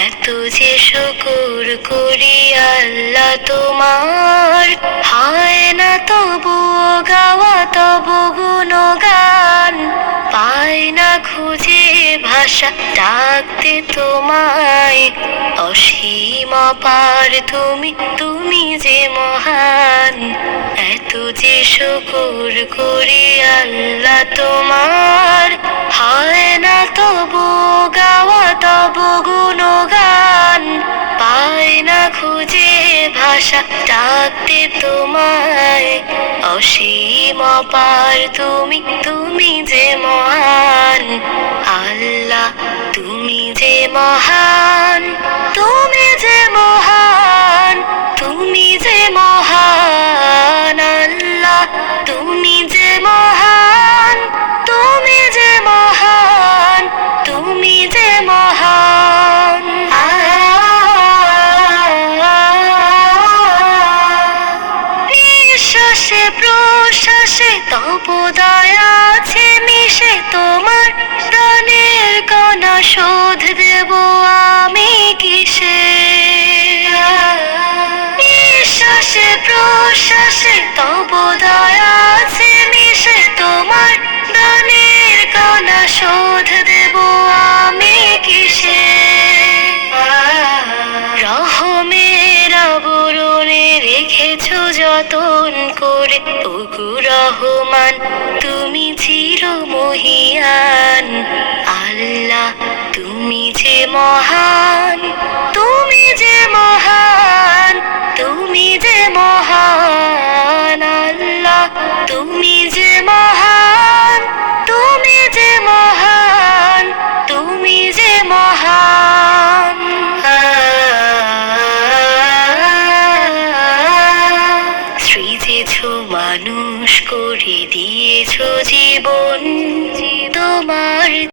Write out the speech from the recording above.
এত যে শুকর করি আল্লাহ তোমার, হয় না তবুও গাওয়া তবু গুণগান। পাই না খুঁজে ভাষা ডাকতে তোমায়, অসীম অপার তুমি, তুমি যে মহান। এত যে শুকর করি আল্লাহ তোমার, হয় না তবু গাওয়া তবু গুণগান। পাই না খুঁজে ভাষা ডাকতে তোমায়, অসীম অপার তুমি, তুমি যে মহান। আল্লাহ তুমি যে মহান, তুমি যে মহান, তুমি যে মহান। আল্লাহ তুমি যে মহান, তুমি যে মহান, তুমি যে মহান। নিঃশ্বাসে প্রশ্বাসে তব দয়া আছে মিশে, তোমার দানের কণা শোধ দেব আমি কিসে। নিঃশ্বাসে প্রশ্বাসে তব দয়া আছে মিশে, তোমার দানের কণা শোধ দেব আমি কিসে। রহমের আবরণে রেখেছো যতন করে, ওগো রহমান তুমি চির মহিয়ান। আল্লাহ তুমি যে মহান, তুমি যে মহান, তুমি যে মহান। আল্লাহ তুমি যে মহান, তুমি যে মহান, তুমি যে মহান। সৃজেছো মানুষ করে দিয়েছো জীবন, তোমার